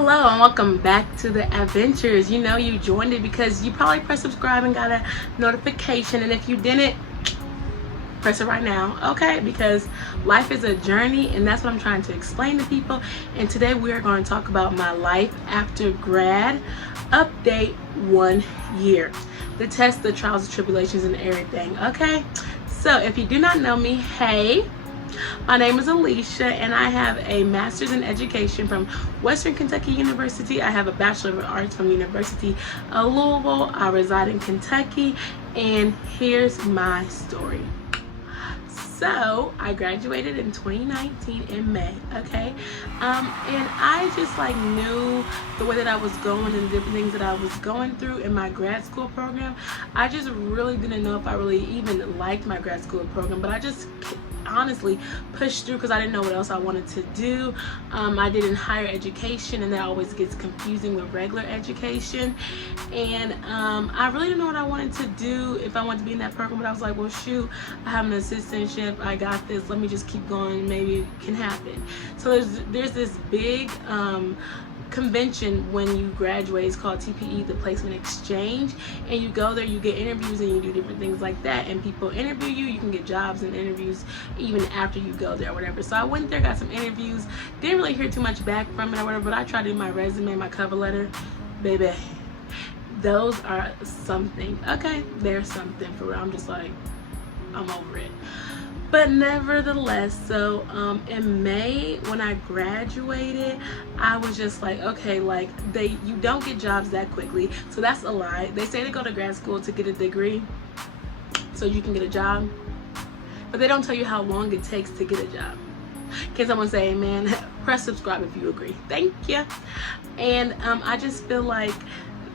Hello and welcome back to the adventures. You know you joined it because you probably pressed subscribe and got a notification, and if you didn't, press it right now, okay? Because life is a journey, and that's what I'm trying to explain to people. And today we are going to talk about my life after grad update 1 year, the tests, the trials, the tribulations, and everything. Okay, so if you do not know me, hey, my name is Alieshia, and I have a master's in education from Western Kentucky University. I have a bachelor of arts from University of Louisville. I reside in Kentucky, and here's my story. So I graduated in 2019 in May, okay? And I just knew the way that I was going and the different things that I was going through in my grad school program. I just really didn't know if I really even liked my grad school program, but I just honestly pushed through because I didn't know what else I wanted to do. I did in higher education, and that always gets confusing with regular education. And I really didn't know what I wanted to do, if I wanted to be in that program, but I was like, well, shoot, I have an assistantship, I got this, let me just keep going, maybe it can happen. So there's this big convention when you graduate. It's called TPE, the Placement Exchange, and you go there, you get interviews, and you do different things like that, and people interview you. You can get jobs and interviews even after you go there or whatever. So I went there, got some interviews, didn't really hear too much back from it or whatever, but I tried to do my resume, my cover letter. Baby, those are something. Okay, they're something for real. I'm just like, I'm over it. But nevertheless, so in May when I graduated, I was just like, okay, you don't get jobs that quickly. So that's a lie. They say to go to grad school to get a degree so you can get a job, but they don't tell you how long it takes to get a job. Can someone say amen? Press subscribe if you agree. Thank you. And I just feel like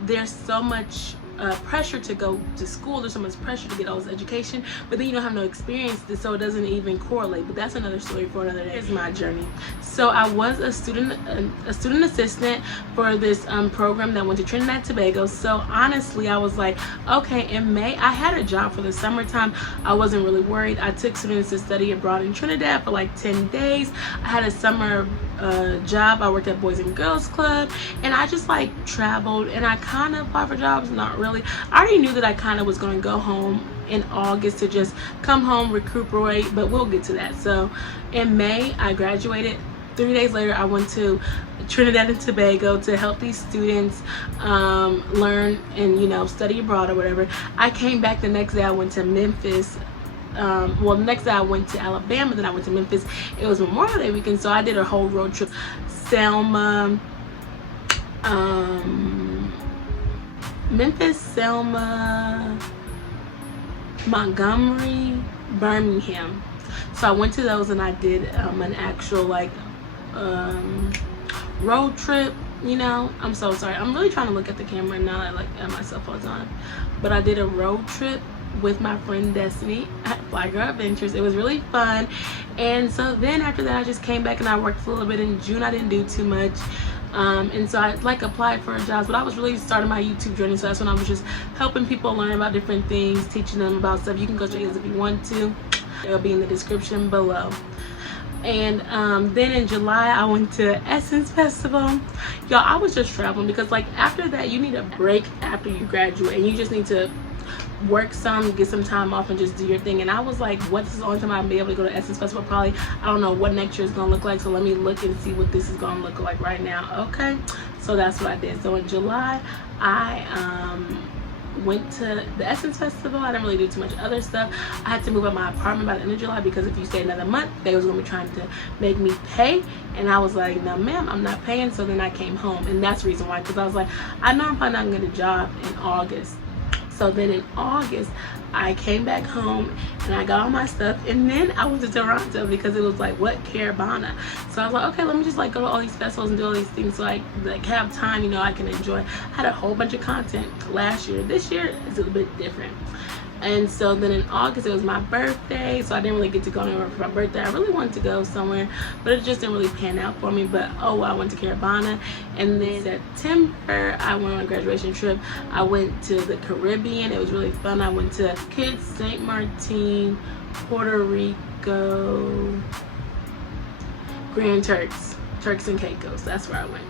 there's so much pressure to go to school. There's so much pressure to get all this education, but then you don't have no experience, so it doesn't even correlate. But that's another story for another day. Here's my journey. So I was a student assistant for this program that went to Trinidad and Tobago. So honestly, I was like, okay, in May I had a job for the summertime. I wasn't really worried. I took students to study abroad in Trinidad for like 10 days. I had a summer job. I worked at Boys and Girls Club, and I just traveled, and I kind of applied for jobs. Not really. I already knew that I kind of was going to go home in August to just come home, recuperate, but we'll get to that. So in May I graduated. 3 days later I went to Trinidad and Tobago to help these students learn and study abroad or whatever. I came back the next day. I went to Memphis. The next day I went to Alabama, then I went to Memphis. It was Memorial Day weekend, so I did a whole road trip. Selma, Memphis, Selma, Montgomery, Birmingham. So I went to those, and I did an actual road trip. I'm so sorry. I'm really trying to look at the camera now. At myself all the time. But I did a road trip with my friend Destiny at Fly Girl Adventures. It was really fun. And so then after that I just came back and I worked for a little bit. In June I didn't do too much, and so I applied for jobs, but I was really starting my YouTube journey. So that's when I was just helping people learn about different things, teaching them about stuff. You can go check it if you want to. It'll be in the description below. And then in July I went to Essence Festival. Y'all, I was just traveling because after that you need a break after you graduate, and you just need to work some, get some time off, and just do your thing. And I was like, what's the only time I'll be able to go to Essence Festival? Probably, I don't know what next year is gonna look like, so let me look and see what this is gonna look like right now. Okay, so that's what I did. So in July I went to the Essence Festival. I didn't really do too much other stuff. I had to move out my apartment by the end of July because if you stay another month they was gonna be trying to make me pay, and I was like, no ma'am, I'm not paying. So then I came home, and that's the reason why, because I was like, I know I'm probably not gonna get a job in August. So then in August I came back home and I got all my stuff, and then I went to Toronto because it was Caravana. So I was like, okay, let me just go to all these festivals and do all these things, so I have time, I can enjoy. I had a whole bunch of content last year. This year is a little bit different. And so then in August, it was my birthday, so I didn't really get to go anywhere for my birthday. I really wanted to go somewhere, but it just didn't really pan out for me. But oh well, I went to Caravana. And then September, I went on a graduation trip. I went to the Caribbean. It was really fun. I went to Kids, St. Martin, Puerto Rico, Grand Turks and Caicos. That's where I went.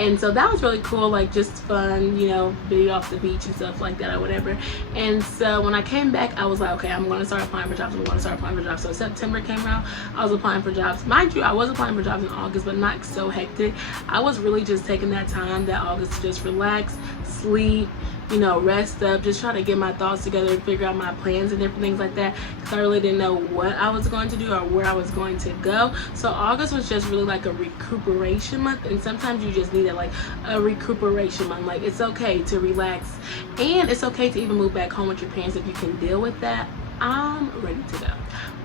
And so that was really cool, like just fun, you know, be off the beach and stuff like that or whatever. And so when I came back, I was like, okay, I'm going to start applying for jobs. So September came around, I was applying for jobs. Mind you, I was applying for jobs in August, but not so hectic. I was really just taking that time, that August, to just relax, sleep, you know, rest up, just try to get my thoughts together and figure out my plans and different things like that, because I really didn't know what I was going to do or where I was going to go. So August was just really like a recuperation month, and sometimes you just need it, like a recuperation month. Like, it's okay to relax, and it's okay to even move back home with your parents if you can deal with that. I'm ready to go.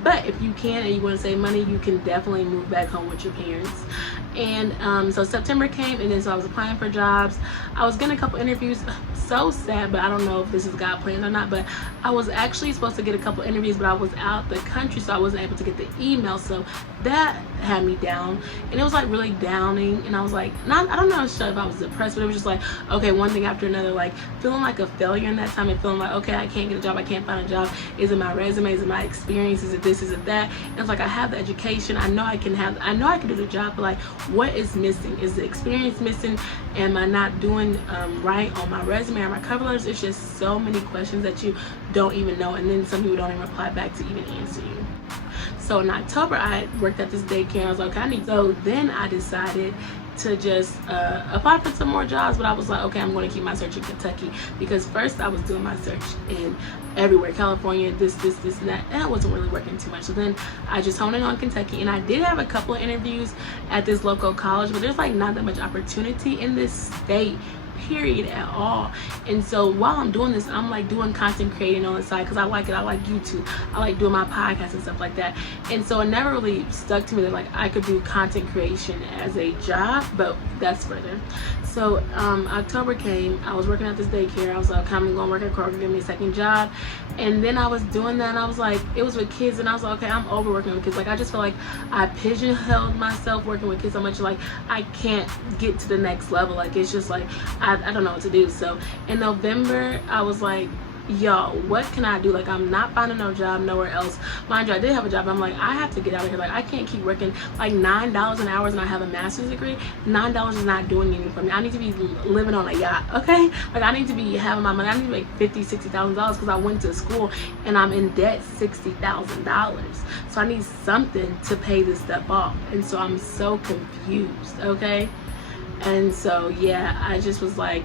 But if you can and you want to save money, you can definitely move back home with your parents. And so September came, and then so I was applying for jobs. I was getting a couple interviews. So sad, but I don't know if this is God planned or not, but I was actually supposed to get a couple interviews, but I was out the country, so I wasn't able to get the email. So that had me down, and it was like really downing. And I was like, I don't know if I was depressed, but it was just like, okay, one thing after another, like feeling like a failure in that time, and feeling like, okay, I can't get a job, I can't find a job. Is it my resume? Is it my experience? Is it this? Is it that? And it's like, I have the education, I know I can do the job, but like, what is missing? Is the experience missing? Am I not doing right on my resume or my cover letters? It's just so many questions that you don't even know, and then some people don't even reply back to even answer you. So in October, I worked at this daycare, and I was like, okay, so then I decided to just apply for some more jobs, but I was like, okay, I'm going to keep my search in Kentucky, because first I was doing my search in everywhere, California, this and that, and it wasn't really working too much. So then I just honed in on Kentucky, and I did have a couple of interviews at this local college, but there's like not that much opportunity in this state, period, at all. And so while I'm doing this, I'm like doing content creating on the side, because I like it. I like YouTube, I like doing my podcast and stuff like that. And so it never really stuck to me that like I could do content creation as a job, but that's further. So October came, I was working at this daycare. I was like, okay, I'm gonna work at Kroger, give me a second job. And then I was doing that, and I was like, it was with kids, and I was like, okay, I'm over working with kids. Like, I just feel like I pigeonholed myself working with kids so much, like I can't get to the next level. Like, it's just like I don't know what to do. So in November, I was like, yo, what can I do? Like, I'm not finding no job nowhere else. Mind you, I did have a job. I'm like, I have to get out of here. Like, I can't keep working like $9 an hour, and I have a master's degree. $9 is not doing anything for me. I need to be living on a yacht, okay? Like, I need to be having my money. I need to make $50,000-$60,000, because I went to school and I'm in debt $60,000. So I need something to pay this stuff off. And so I'm so confused, okay? And so yeah, I just was like,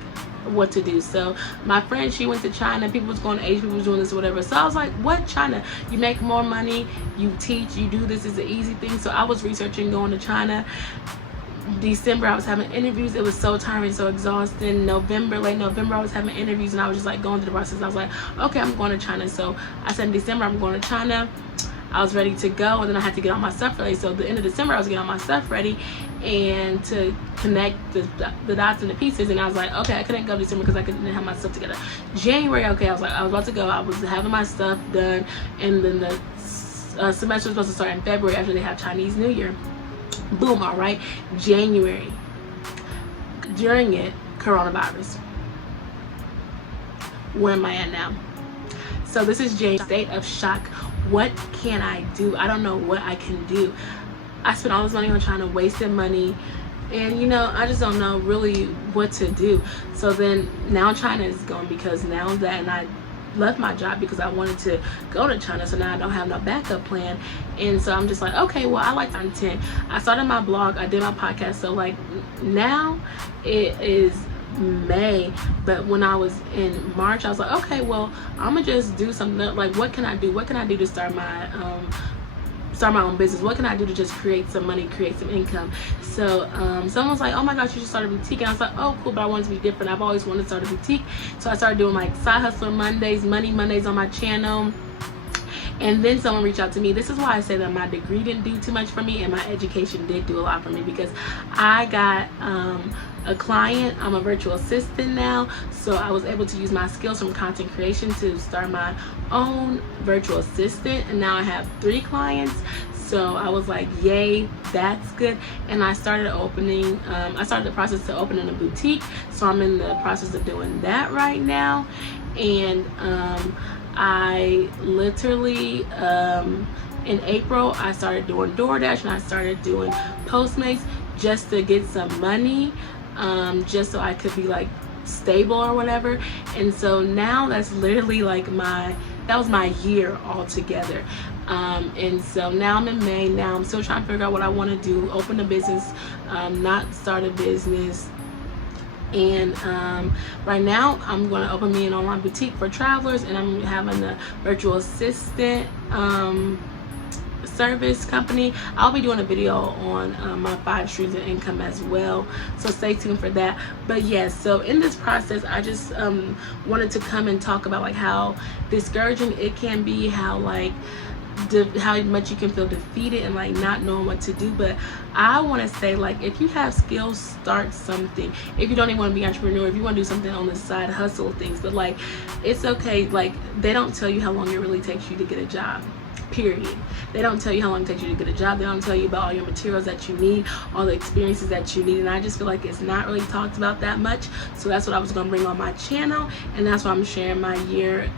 what to do. So my friend, she went to China, people was going to Asia, people was doing this or whatever. So I was like, what China? You make more money, you teach, you do this, is an easy thing. So I was researching going to China. December, I was having interviews. It was so tiring, so exhausting. Late November, I was having interviews, and I was just like going through the process. I was like, okay, I'm going to China. So I said in December, I'm going to China. I was ready to go, and then I had to get all my stuff ready. So the end of December, I was getting all my stuff ready and to connect the dots and the pieces. And I was like, okay, I couldn't go December because I couldn't have my stuff together. January, okay, I was about to go. I was having my stuff done, and then the semester was supposed to start in February after they have Chinese New Year. Boom, all right. January, during it, coronavirus. Where am I at now? So this is Jane's state of shock. What can I do? I don't know what I can do. I spent all this money on China, wasted money, and you know, I just don't know really what to do. So then now China is gone, because now that, and I left my job because I wanted to go to China, so now I don't have no backup plan. And so I'm just like, okay, well, I like content. I started my blog, I did my podcast. So like now it is May, but when I was in March, I was like, okay, well, I'm gonna just do something. Like, what can I do to start my own business? What can I do to just create some money, create some income? So someone was like, oh my gosh, you should start a boutique. And I was like, oh cool, but I want it to be different. I've always wanted to start a boutique. So I started doing like side hustler Mondays, money Mondays on my channel. And then someone reached out to me. This is why I say that my degree didn't do too much for me, and my education did do a lot for me, because I got a client. I'm a virtual assistant now, so I was able to use my skills from content creation to start my own virtual assistant, and now I have 3 clients. So I was like, yay, that's good. And I started the process to opening a boutique. So I'm in the process of doing that right now. And I literally in April, I started doing DoorDash, and I started doing Postmates just to get some money. just so I could be like stable or whatever. And so now that's literally like that was my year altogether. And so now I'm in May. Now I'm still trying to figure out what I want to do, open a business, not start a business. And right now I'm going to open me an online boutique for travelers, and I'm having a virtual assistant service company. I'll be doing a video on my 5 streams of income as well, so stay tuned for that. But yes, so in this process I just wanted to come and talk about like how discouraging it can be, how like how much you can feel defeated and like not knowing what to do. But I want to say, like, if you have skills, start something. If you don't even want to be an entrepreneur, if you want to do something on the side, hustle things. But like, it's okay. Like, they don't tell you how long it really takes you to get a job, period. They don't tell you how long it takes you to get a job. They don't tell you about all your materials that you need, all the experiences that you need. And I just feel like it's not really talked about that much. So that's what I was going to bring on my channel, and that's why I'm sharing my year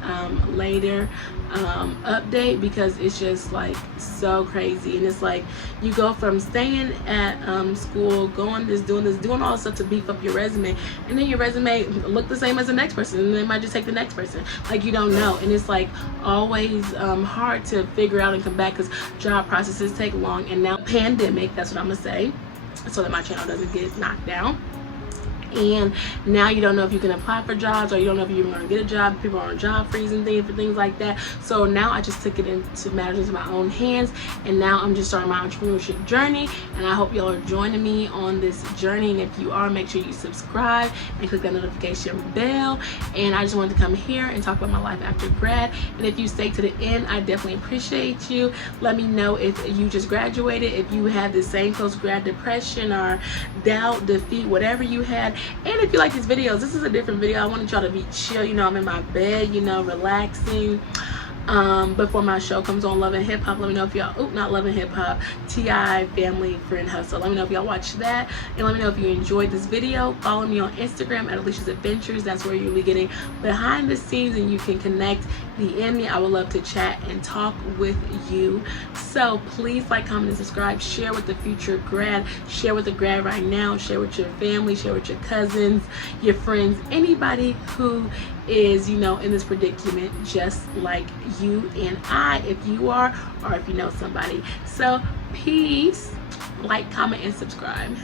later update, because it's just like so crazy. And it's like you go from staying at school, doing all this stuff to beef up your resume, and then your resume look the same as the next person, and they might just take the next person. Like, you don't know. And it's like always hard to figure out and come back, because job processes take long. And now pandemic, that's what I'm gonna say, so that my channel doesn't get knocked down. And now you don't know if you can apply for jobs, or you don't know if you're even going to get a job. People are on job freeze and things like that. So now I just took it into matters into my own hands, and now I'm just starting my entrepreneurship journey. And I hope y'all are joining me on this journey. And if you are, make sure you subscribe and click that notification bell. And I just wanted to come here and talk about my life after grad. And if you stay to the end, I definitely appreciate you. Let me know if you just graduated, if you had the same post-grad depression or doubt, defeat, whatever you had. And if you like these videos, this is a different video. I wanted y'all to be chill. You know, I'm in my bed, you know, relaxing before my show comes on, Love and Hip Hop. Let me know if y'all, not Love and Hip Hop, T.I. Family Friend Hustle. Let me know if y'all watch that, and let me know if you enjoyed this video. Follow me on Instagram at Alieshia's Adventures. That's where you'll be getting behind the scenes, and you can connect, DM me. I would love to chat and talk with you. So please like, comment, and subscribe. Share with the future grad. Share with the grad right now. Share with your family. Share with your cousins, your friends, anybody who is, you know, in this predicament just like you and I, if you are, or if you know somebody. So peace. Like, comment, and subscribe.